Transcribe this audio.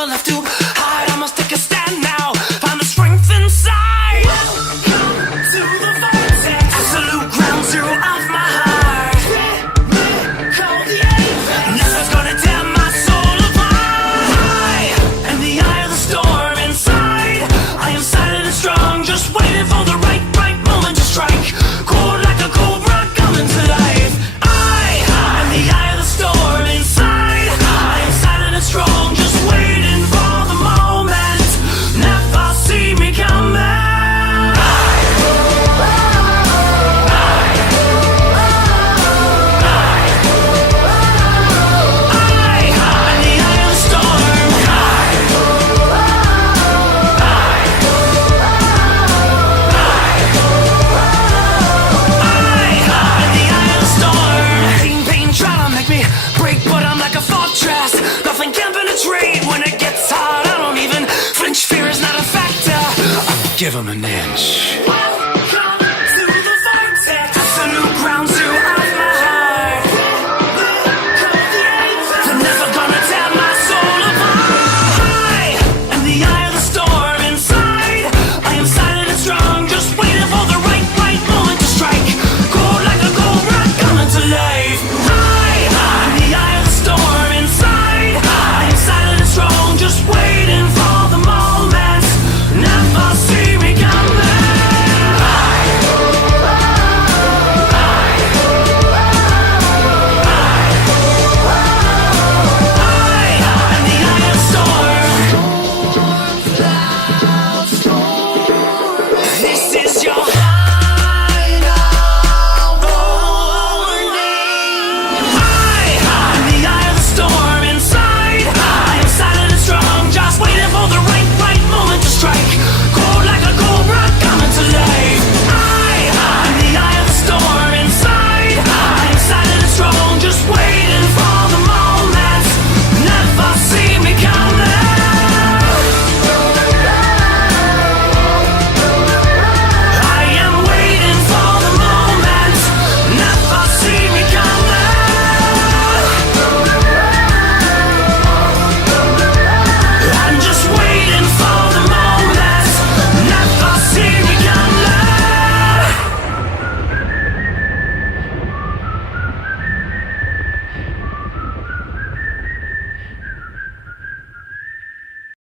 nowhere left to hide. I must take a stand now, find the strength inside. Welcome to the vortex, absolute ground zero of my heart. Call the apex, nothing's gonna tear my soul apart. In the eye of the storm inside, I am silent and strong, just waiting for the right moment to strike. Cold like a cobra coming to life. In the eye of the storm inside, I am silent and strong, just waiting for the moment. Never see me coming. Nothing can penetrate when it gets hard. I don't even flinch, fear is not a factor. I'll give 'em an inch.